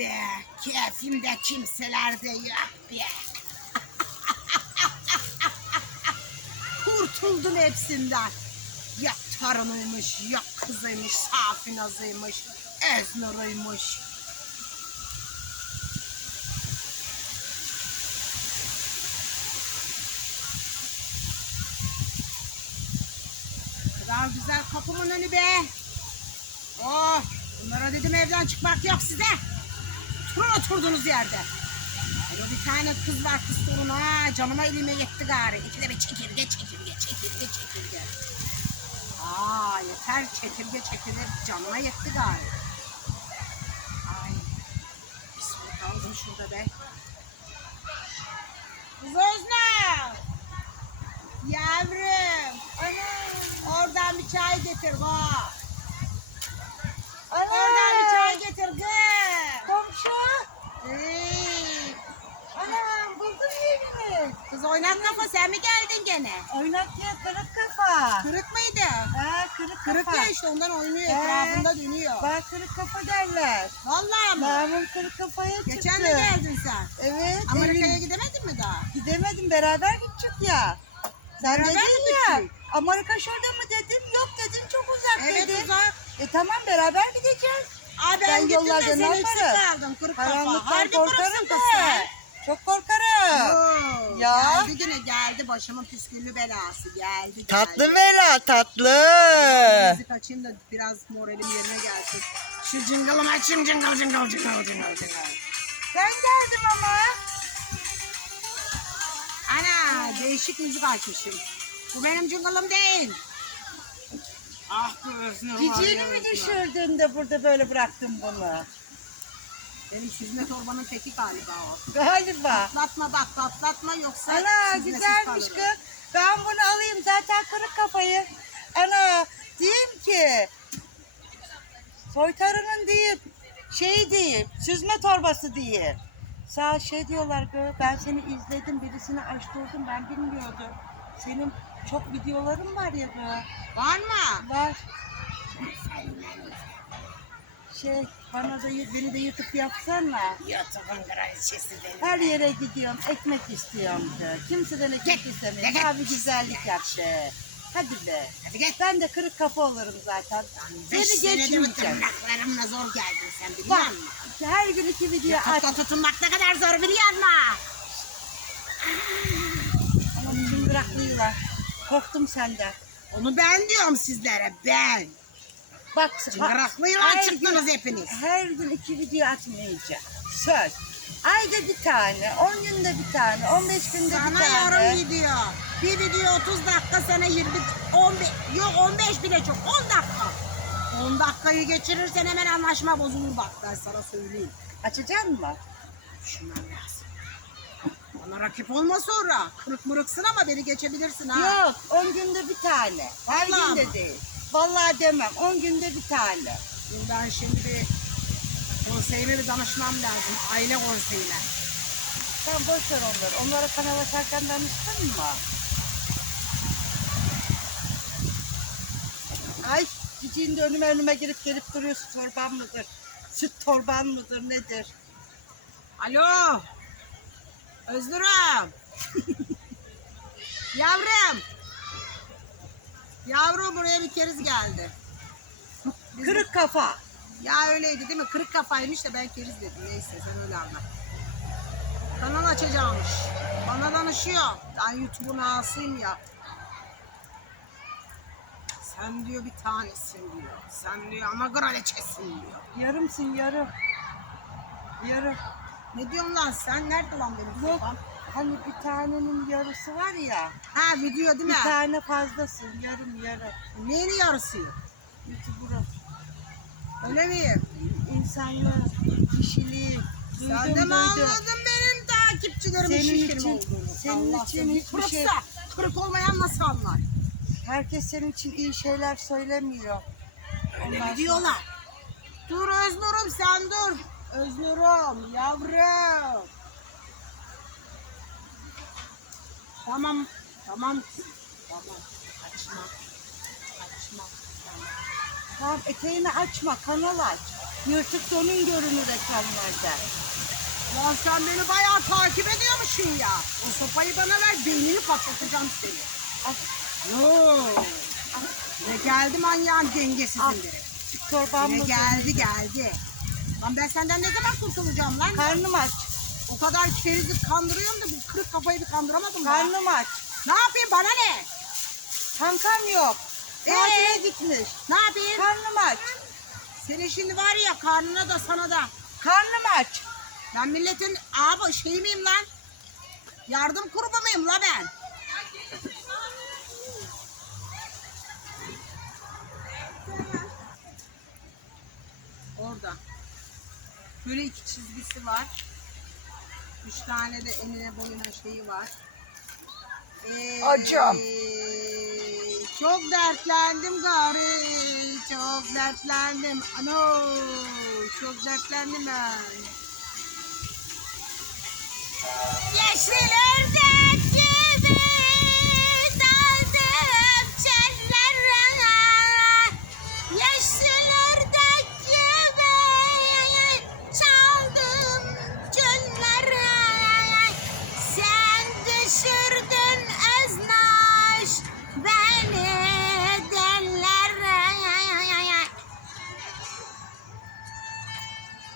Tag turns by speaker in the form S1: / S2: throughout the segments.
S1: be. Keyfimde kimseler de yok be. Kurtuldum hepsinden. Yok torunuymuş, yok kızıymış, Safinazıymış, Öznur'uymuş. kadar güzel kapımın önü be. Oh, bunlara dedim evden çıkmak yok size. Oturun oturduğunuz yerde. Hani bir tane kız var kız torunu ha canıma elime yetti gari. İkide bir çekirge çekirge çekirge çekirge. Aa yeter çekirge çekirge canıma yetti gari. Ay. Bismillah kaldım şurada be. Kız Özlem. Yavrum. Ana. Oradan bir çay getir ha. Oradan bir çay getir kız.
S2: Komşu.
S1: Ee,
S2: Anam buldum yerini.
S1: Kız oynak kafa sen mi geldin gene?
S2: Oynak ya kırık kafa.
S1: Kırık mıydı?
S2: Ha kırık
S1: Kırık
S2: kafa.
S1: ya işte ondan oynuyor
S2: Ee,
S1: etrafında dönüyor.
S2: Bana kırık kafa derler.
S1: Vallahi mı?
S2: Namım kırık kafaya çıktı.
S1: Geçen de geldin sen.
S2: Evet.
S1: Amerika'ya
S2: evin-
S1: gidemedin mi daha?
S2: Gidemedim beraber gidecek ya. Sen
S1: Beraber mi
S2: dedin ya. Amerika şurada mı dedim? Yok dedin çok uzak
S1: Evet
S2: dedin.
S1: uzak.
S2: E tamam beraber gideceğiz.
S1: Aa ben
S2: Ben yollarda ne
S1: kafa.
S2: Karanlıktan korkarım
S1: kırıksın
S2: da.
S1: kız sen.
S2: Çok korkarım.
S1: Oo,
S2: Ya.
S1: Geldi yine geldi başımın püsküllü belası geldi geldi.
S2: Tatlı bela tatlı.
S1: Müzik açayım da biraz moralim yerine gelsin. Şu cıngılımı açayım cıngıl cıngıl cıngıl cıngıl cıngıl.
S2: Ben geldim ama.
S1: Ana değişik müzik açmışım. Bu benim cıngılım değil. Ah var
S2: Ciciğini mi düşürdün de burada böyle bıraktın bunu?
S1: Benim süzme torbanın teki galiba o.
S2: Galiba.
S1: Patlatma bak patlatma yoksa
S2: Ana güzelmiş kız. Ben bunu alayım zaten kırık kafayı. Ana diyeyim ki soytarının değil şey değil süzme torbası değil. Sağ şey diyorlar gö ben seni izledim birisini açtırdım ben bilmiyordum. Senin çok videoların var ya gö.
S1: Var mı?
S2: Var. Şey bana da beni de YouTube yapsana.
S1: YouTube'un kraliçesi benim.
S2: Her yere gidiyorum, ekmek istiyorum de. Kimseden ekmek istemiyorum.
S1: git.
S2: Abi güzellik yap de. Hadi be.
S1: Hadi gel.
S2: Ben de kırık kafa olurum zaten. Seni geçmeyeceğim.
S1: tırnaklarımla zor geldin sen biliyor
S2: Bak,
S1: musun?
S2: her gün iki video aç.
S1: Yatakta tutunmak ne kadar zor biliyor musun?
S2: Ama mıngıraklıyla. Korktum senden.
S1: Onu ben diyorum sizlere ben.
S2: Bak,
S1: Çıngıraklıyla
S2: her
S1: çıktınız
S2: gün-
S1: hepiniz.
S2: Her gün iki video atmayacağım. Söz. Ayda bir tane, 10 günde bir tane, 15 günde bir
S1: Sana
S2: tane.
S1: yorum video. Bir video 30 dakika sana 20 15 yok 15 bile çok 10 dakika. 10 dakikayı geçirirsen hemen anlaşma bozulur bak ben sana söyleyeyim.
S2: Açacaksın mı?
S1: Düşünmem lazım. Bana rakip olma sonra. Kırık mırıksın ama beni geçebilirsin ha.
S2: Yok, 10 günde bir tane. Her
S1: Vallahi
S2: günde
S1: mı?
S2: değil. Vallahi demem, 10 günde bir tane.
S1: Ben şimdi bir konseyime bir danışmam lazım. Aile konseyine.
S2: Sen boş ver onları. Onlara kanal açarken danıştın mı? Ay de önüme önüme girip gelip duruyorsun. Torban mıdır? Süt torban mıdır nedir?
S1: Alo. Özgürüm. Yavrum. Yavrum buraya bir keriz geldi. Biz-
S2: Kırık kafa.
S1: Ya öyleydi değil mi? Kırık kafaymış da ben keriz dedim. Neyse sen öyle anla. Kanal açacağımış. Bana danışıyor. Ben YouTube'un ağasıyım ya. Sen diyor bir tanesin diyor. Sen diyor ama kraliçesin diyor.
S2: Yarımsın yarım. Yarım.
S1: Ne diyorsun lan sen? Nerede lan benim
S2: Yok. Hani bir tanenin yarısı var ya.
S1: Ha video değil mi?
S2: Bir tane fazlasın. Yarım yarım.
S1: Neyin yarısı?
S2: YouTuber'ın.
S1: Öyle mi?
S2: İnsanlığı, kişiliği. Duydum,
S1: Sen de mi anladın benim takipçilerimin
S2: Senin
S1: şişkin
S2: için-
S1: olduğunu?
S2: senin
S1: Allah
S2: için
S1: seni
S2: hiçbir
S1: kırıksa,
S2: şey-
S1: Kırık olmayan nasıl anlar?
S2: Herkes senin için iyi şeyler söylemiyor.
S1: Öyle mi diyorlar? Dur Öznur'um sen dur. Öznur'um yavrum. Tamam. Tamam. Tamam. Açma. Açma. Tamam.
S2: Tamam eteğini açma, kanal aç. Yırtık donun görünür ekranlarda.
S1: Lan sen beni bayağı takip ediyormuşsun ya. O sopayı bana ver beynini patlatacağım seni.
S2: Al.
S1: Yoo. Ne geldi manyağın dengesizin biri.
S2: Mı?
S1: geldi geldi. Lan ben senden ne zaman kurtulacağım lan?
S2: Karnım aç.
S1: o kadar kerizi kandırıyorum da bu kırık kafayı bir kandıramadım ben.
S2: Karnım aç.
S1: Ne yapayım bana ne?
S2: Kankam yok.
S1: Ee?
S2: Tatile gitmiş.
S1: Ne yapayım?
S2: Karnım aç.
S1: Senin şimdi var ya karnına da sana da.
S2: Karnım aç.
S1: Ben milletin abi şey miyim lan? Yardım grubu muyum la ben? Orada. Böyle iki çizgisi var. Üç tane de enine boyuna şeyi var. Ee,
S2: Acam.
S1: Çok dertlendim gari. Çok dertlendim. Ano. Çok dertlendim ben. Yeşilördek gibi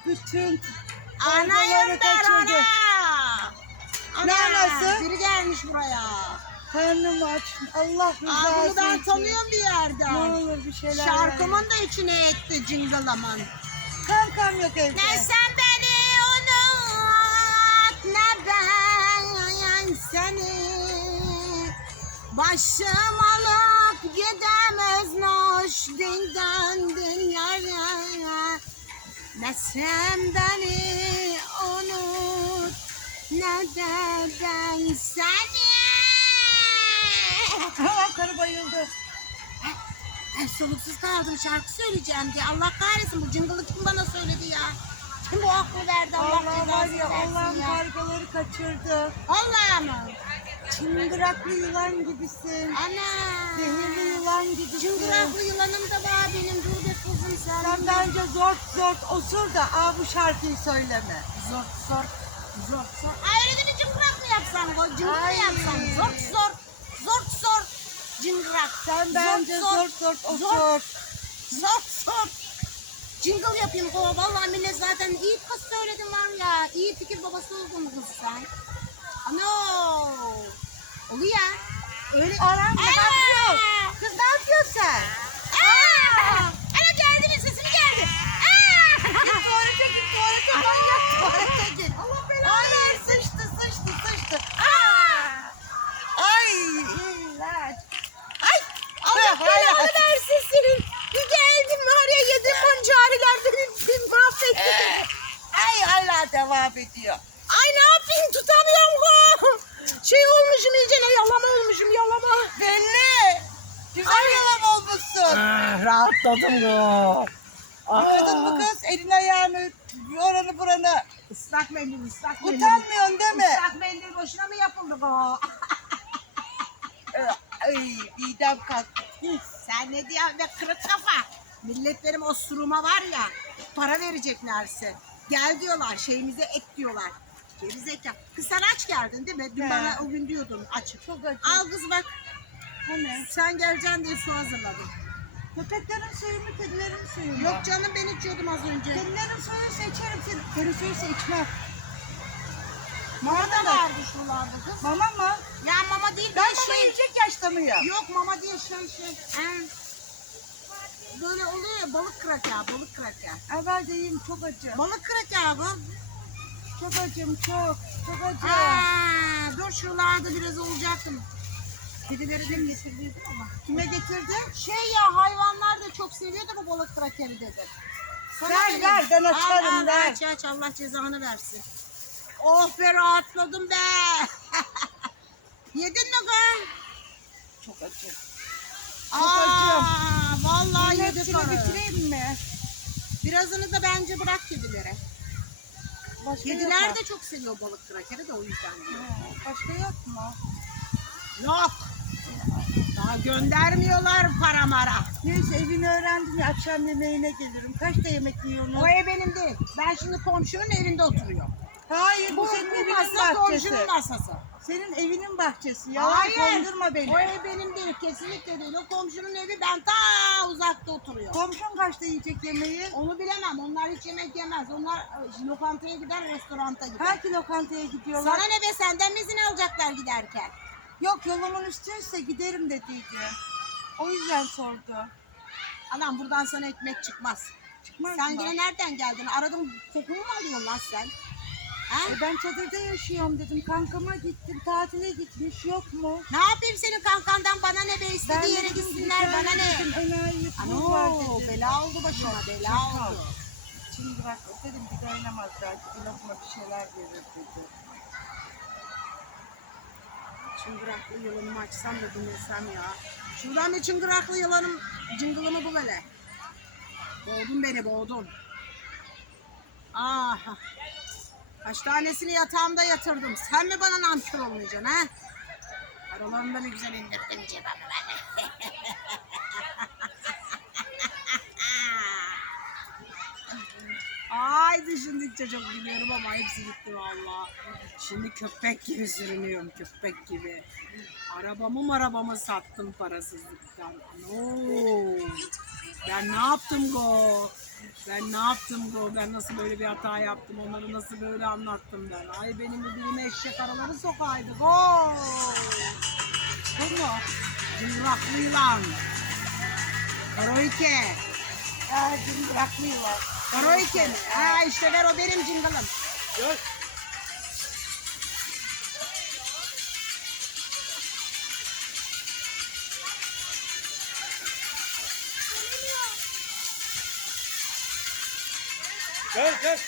S2: Bütün
S1: Anayım
S2: Kavgaları
S1: ben
S2: kaçırdı.
S1: ana. Ana,
S2: Ne anası?
S1: Biri gelmiş buraya.
S2: karnım aç. Allah
S1: Aa,
S2: rızası
S1: bunu ben
S2: için.
S1: tanıyorum bir
S2: Ne
S1: yerden.
S2: olur bir şeyler ver.
S1: Şarkımın da içine etti cingalaman.
S2: Kankam yok evde.
S1: Ne sen beni unut ne ben seni. Başım alıp gidemez noş dinden dünyaya. Ne sen beni unut ne de ben seni.
S2: Karı bayıldı.
S1: Ay, soluksuz kaldım şarkı söyleyeceğim diye. Allah kahretsin bu cıngılı kim bana söyledi ya? Kim bu aklı verdi Allah,
S2: Allah var ya Allah'ın kargaları kaçırdı.
S1: Allah mı?
S2: Çıngıraklı yılan gibisin.
S1: Ana.
S2: Zehirli yılan gibisin.
S1: Cıngıraklı yılanım da var benim. Dur sen.
S2: Bence zort zort otur da aa bu şarkıyı söyleme.
S1: Zor zor. Zor zor. Ay öyle de cıngırak mı yapsam? O cıngırak
S2: Ay.
S1: yapsam. Zor zor. Zor zor. Cıngırak.
S2: Sen bence
S1: Zort,
S2: zort zort
S1: zor.
S2: otur.
S1: Zor zor. Jingle yapayım o. Vallahi millet zaten iyi kız söyledin var ya. İyi fikir babası oldun kız sen. Ano. Oluyor ya. Öyle.
S2: Aram ne
S1: Aa!
S2: yapıyor? Kız ne yapıyorsun sen?
S1: Aa! Ana geldi mi sesim geldi. Aa!
S2: Git tuvalete git tuvalete manyak tuvalete git.
S1: Allah belanı
S2: Ay sıçtı sıçtı sıçtı. Aa! Ay ilaç. Ay.
S1: Allah belanı versin senin. Bir geldim var ya yedim pancariler beni bir mahvetti.
S2: Ee, Ay hala devam ediyor.
S1: Ay ne yapayım tutamıyorum. Şey olmuşum iyice yalama olmuşum yalama.
S2: Belli. Güzel yalan olmuşsun.
S1: rahatladım ya.
S2: Yıkadın mı kız elini ayağını oranı buranı.
S1: Islak mendil, ıslak mendil.
S2: Utanmıyorsun değil mi?
S1: Islak mendil boşuna mı yapıldı bu?
S2: Ay midem kalktı.
S1: Sen ne diyorsun be kırık kafa? Millet benim o suruma var ya para vereceklerse. Gel diyorlar şeyimize ek diyorlar. Gerizekalı. Kız sen aç geldin değil mi? Dün
S2: He.
S1: bana o gün diyordun aç.
S2: Çok acı.
S1: Al kız bak
S2: Hani?
S1: sen geleceksin diye su hazırladım.
S2: Köpeklerin suyu mu kedilerin suyu mu?
S1: Yok canım ben içiyordum az önce.
S2: Kedilerin suyuysa içerim seni. Senin suyuysa içmem.
S1: Mama da vardı şuralarda kız.
S2: Mama mı?
S1: Ya mama değil
S2: Ben
S1: ben
S2: mama
S1: şey.
S2: yiyecek yaşta mıyım?
S1: Yok mama değil şey şey. Böyle oluyor ya balık kraker, balık kraker.
S2: Evvel de yiyeyim çok acı.
S1: Balık kraker bu.
S2: Çok acım çok. Çok acı.
S1: Aa, dur şuralarda biraz olacaktım. Kedileri de getirdiydim ama.
S2: Kime getirdi?
S1: Şey ya hayvanlar da çok seviyordu bu balık krakeri dedi.
S2: Ver,
S1: vereyim.
S2: ver, ben açarım,
S1: Al,
S2: ver.
S1: Aç aç Allah cezanı versin. Oh be rahatladım be. Yedin mi kız?
S2: Çok acı.
S1: Aa, Vallahi
S2: Bunun hepsini
S1: onu.
S2: bitireyim mi?
S1: Birazını da bence bırak kedilere.
S2: Başka
S1: Kediler de çok seviyor balık krakeri de o yüzden.
S2: Ha, Başka yok mu?
S1: Yok. Göndermiyorlar para mara.
S2: Neyse evini öğrendim ya akşam yemeğine gelirim. Kaçta yemek yiyorsunuz?
S1: O ev benim değil. Ben şimdi komşunun evinde oturuyorum.
S2: Hayır bu,
S1: Bu,
S2: senin evinin
S1: masa
S2: bahçesi.
S1: komşunun masası.
S2: Senin evinin bahçesi. Yalan
S1: Hayır.
S2: kondurma beni.
S1: O ev benim değil. Kesinlikle değil. O komşunun evi ben ta uzakta oturuyorum.
S2: Komşun kaçta yiyecek yemeği?
S1: Onu bilemem. Onlar hiç yemek yemez. Onlar e, lokantaya gider, restoranta gider.
S2: Hangi lokantaya gidiyorlar?
S1: Sana ne be senden mi izin alacaklar giderken?
S2: Yok yolumun üstüyse giderim dediydi. O yüzden sordu.
S1: Anam buradan sana ekmek çıkmaz.
S2: Çıkmaz
S1: Sen
S2: mı?
S1: yine nereden geldin? Aradım kokumu mu alıyorsun lan sen? Ha?
S2: E ben çadırda yaşıyorum dedim. Kankama gittim. Tatile gitmiş. Yok mu?
S1: Ne yapayım senin kankandan bana ne be
S2: Ben
S1: istediği yere
S2: dedim,
S1: gitsinler bana ne?
S2: dedim, Enayi yutmuş var
S1: Ano
S2: dedim.
S1: bela oldu başıma bela oldu.
S2: Şimdi bırak dedim bir belki bir lokma bir şeyler verir dedi.
S1: Çıngıraklı yılanımı açsam da dinlesem ya. Şuradan bir çıngıraklı yılanım cıngılımı bul hele. Boğdun beni boğdun. Aha. Kaç tanesini yatağımda yatırdım. Sen mi bana nankör olmayacaksın ha? Paralarını da ne güzel indirdim cebime ben. Ay düşündükçe çok gülüyorum ama hepsi gitti valla. Şimdi köpek gibi sürünüyorum köpek gibi. Arabamı arabamı sattım parasızlıktan. Oo. Ben ne yaptım go? Ben ne yaptım go? Ben nasıl böyle bir hata yaptım? Onları nasıl böyle anlattım ben? Ay benim bir eşek araları sokaydı go. Bu mu? Cımraklı yılan. Karoike.
S2: Ya dün
S1: Karoike mi? Ha işte ver o benim cingılım.
S3: Gel gel.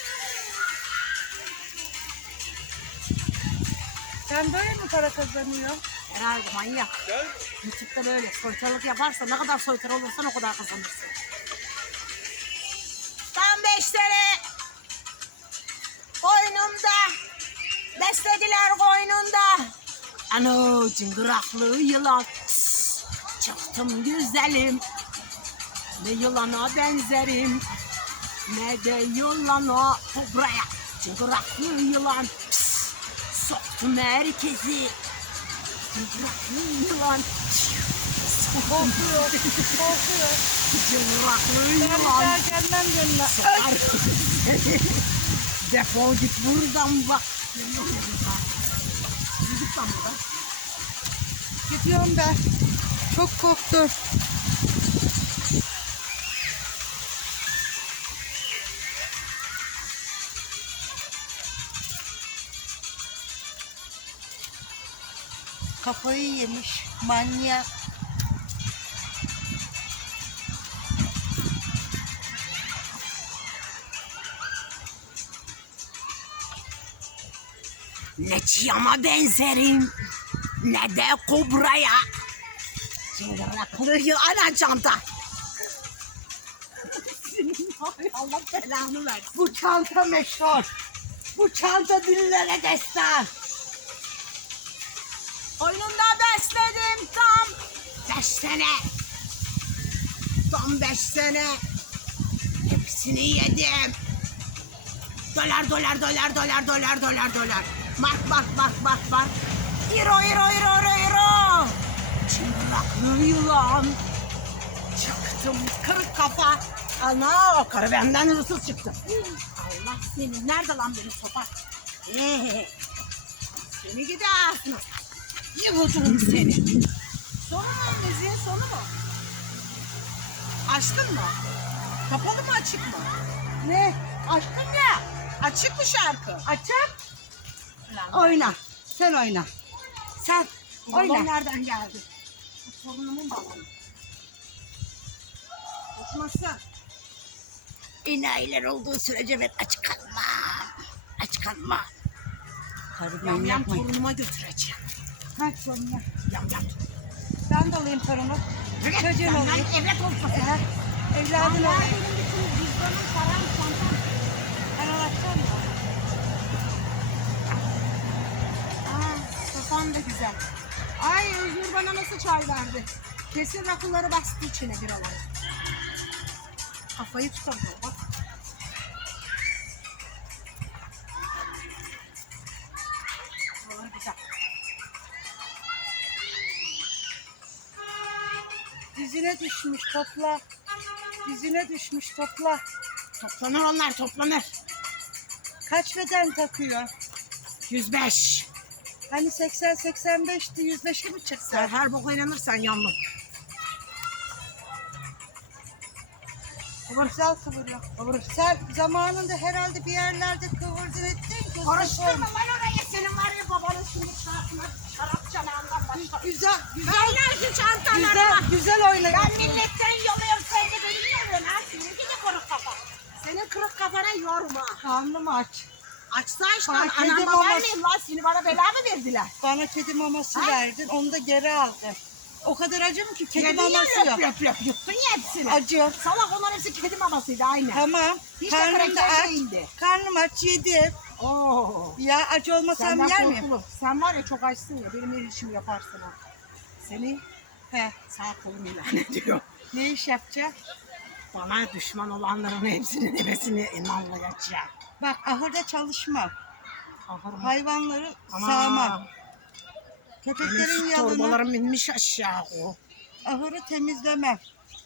S2: Sen böyle mi para kazanıyorsun?
S1: Herhalde manyak.
S3: Gel.
S1: YouTube'da böyle soytarılık yaparsan ne kadar soytar olursan o kadar kazanırsın. Beslediler koynunda. Ano cıngıraklı yılan. Pss, Çıktım güzelim. Ne yılana benzerim. Ne de yılana buraya. Cıngıraklı yılan. Pss, Soktum herkesi. Cıngıraklı yılan.
S2: Korkuyor. Korkuyor.
S1: Cıngıraklı
S2: Ben
S1: yılan.
S2: daha gelmem
S1: seni. Defol git buradan bak. Gidip lan buradan.
S2: Gidiyorum ben. Çok korktum. Kafayı yemiş manyak.
S1: Ne çiyama benzerim ne de. Çıngıraklı yılan çanta. Ay, Allah belanı versin.
S2: Bu çanta meşhur. Bu çanta dillere destan.
S1: Oyununda besledim tam beş sene. Tam beş sene. Hepsini yedim. Dolar dolar dolar dolar dolar dolar dolar. Mark mark mark mark mark. Euro euro euro euro euro. Çıngıraklı yılan. Çıktım kırık kafa. Ana o karı benden hırsız çıktı. Allah seni nerede lan benim sopa? Ee, seni gidi ağzına. Yıldırım seni. Sonu mu müziğin sonu mu? Açtın mı? Kapalı mı açık mı?
S2: Ne?
S1: Açtım ya. Açık mı şarkı?
S2: Açık. Oyna. Sen oyna. Sen
S1: Balon
S2: oyna.
S1: nereden geldi? Bu torunumun balonu. Uçması.
S2: Enayiler olduğu sürece ben aç kalmam. Aç kalmam. Karı
S1: Yam yam torunuma götüreceğim.
S2: Ha sorunlar.
S1: Yam yam.
S2: Ben de alayım torunu. Çocuğum
S1: Senden
S2: olayım.
S1: evlat.
S2: Ha, Evladım
S1: Vallahi
S2: olayım.
S1: benim bütün cüzdanım, param, çantam.
S2: Ben anlatacağım?
S1: Kafam da güzel. Ay Öznur bana nasıl çay verdi? Kesin rakıları bastı içine biraları. Kafayı tutamıyor bak.
S2: Dizine düşmüş topla. Dizine düşmüş topla.
S1: Toplanır onlar toplanır.
S2: Kaç beden takıyor?
S1: 105.
S2: Hani 80-85'ti 105'e mi çıktı?
S1: Sen her boka inanırsan.
S2: Kıvır. Güzel kıvırıyor. Kıvır. Sen zamanında herhalde bir yerlerde kıvırdın ettin ki.
S1: Karıştırma lan oraya senin var ya babanın şimdi şarkına şarap çanağından başka.
S2: Güzel, güzel,
S1: Kaynar şu çantalarına.
S2: güzel, güzel oynadın.
S1: Ben milletten yoluyorum sen de benim yoluyorsun ha. Seninki de kırık kafa. Senin kırık kafana yorma.
S2: Karnım aç.
S1: Açsa işte
S2: Bak, kedi
S1: anam
S2: maması-
S1: vermeyin lan seni bana bela mı verdiler?
S2: Bana kedi maması
S1: Ha?
S2: verdin, onu da geri aldın. O kadar acım ki kedi
S1: Yedin ya
S2: maması
S1: löp
S2: yok.
S1: löp löp yuttun ya hepsini.
S2: Acı.
S1: Salak onların hepsi kedi mamasıydı aynı.
S2: Tamam.
S1: Hiç de
S2: Karnım da
S1: kraker
S2: aç.
S1: değildi.
S2: Karnım aç yedim.
S1: Oo.
S2: Ya acı olmasam
S1: Senden
S2: yer miyim?
S1: korkulur. Sen var ya çok açsın ya benim el işimi yaparsın ha. Seni
S2: He.
S1: sağ kolum ilan ediyor.
S2: Ne iş yapacağım?
S1: Bana düşman olanların hepsinin hevesini inanlayacağım.
S2: Bak ahırda çalışmam.
S1: Ahırım.
S2: Hayvanları
S1: Ana.
S2: sağmam.
S1: Benim
S2: Köpeklerin
S1: su
S2: yanına
S1: torbalarım inmiş aşağı o.
S2: ahırı temizlemem.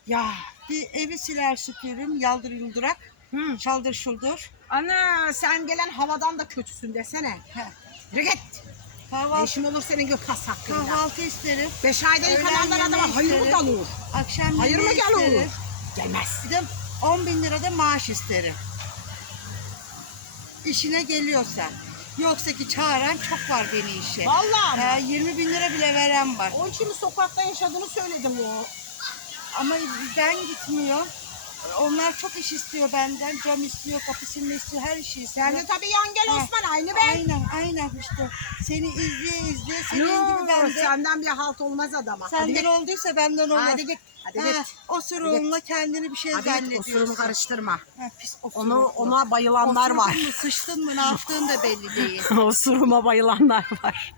S1: Ya.
S2: Bir evi siler süpürürüm yaldır yuldurak.
S1: Hı.
S2: Çaldır şuldur.
S1: Ana sen gelen havadan da kötüsün desene.
S2: He.
S1: Yürü git.
S2: Kahvaltı,
S1: işin olur senin gök pas hakkında.
S2: kahvaltı isterim.
S1: Beş ayda
S2: Öğlen
S1: yıkananlar
S2: yemeği
S1: adama hayır mı
S2: isterim.
S1: kalır?
S2: Akşam
S1: Hayır mı
S2: yemeği
S1: kalır?
S2: isterim.
S1: Gelmez.
S2: Bir de 10 bin lira da maaş isterim. İşine geliyorsa. Yoksa ki çağıran çok var beni işe.
S1: Vallahi mi?
S2: He, 20 bin lira bile veren var.
S1: Onun için mi sokakta yaşadığını söyledim o.
S2: Ama ben gitmiyor. Onlar çok iş istiyor benden. Cam istiyor, kapısını istiyor, her işi istiyor.
S1: Sen de tabii yan gel
S2: Ha.
S1: Osman aynı ben.
S2: Aynen, aynen işte. Seni izleye izleye, senin gibi ben de.
S1: Senden bir halt olmaz adama. Hadi
S2: Senden
S1: git.
S2: olduysa benden olur.
S1: Hadi git. Hadi
S2: Ha,
S1: git.
S2: osurunla kendini bir şey
S1: Hadi git.
S2: zannediyorsun.
S1: Osurumu karıştırma.
S2: Ha, pis osuruk
S1: Onu ona bayılanlar
S2: Osurdun
S1: var.
S2: mu, sıçtın mı, ne yaptığın da belli değil.
S1: Osuruma bayılanlar var.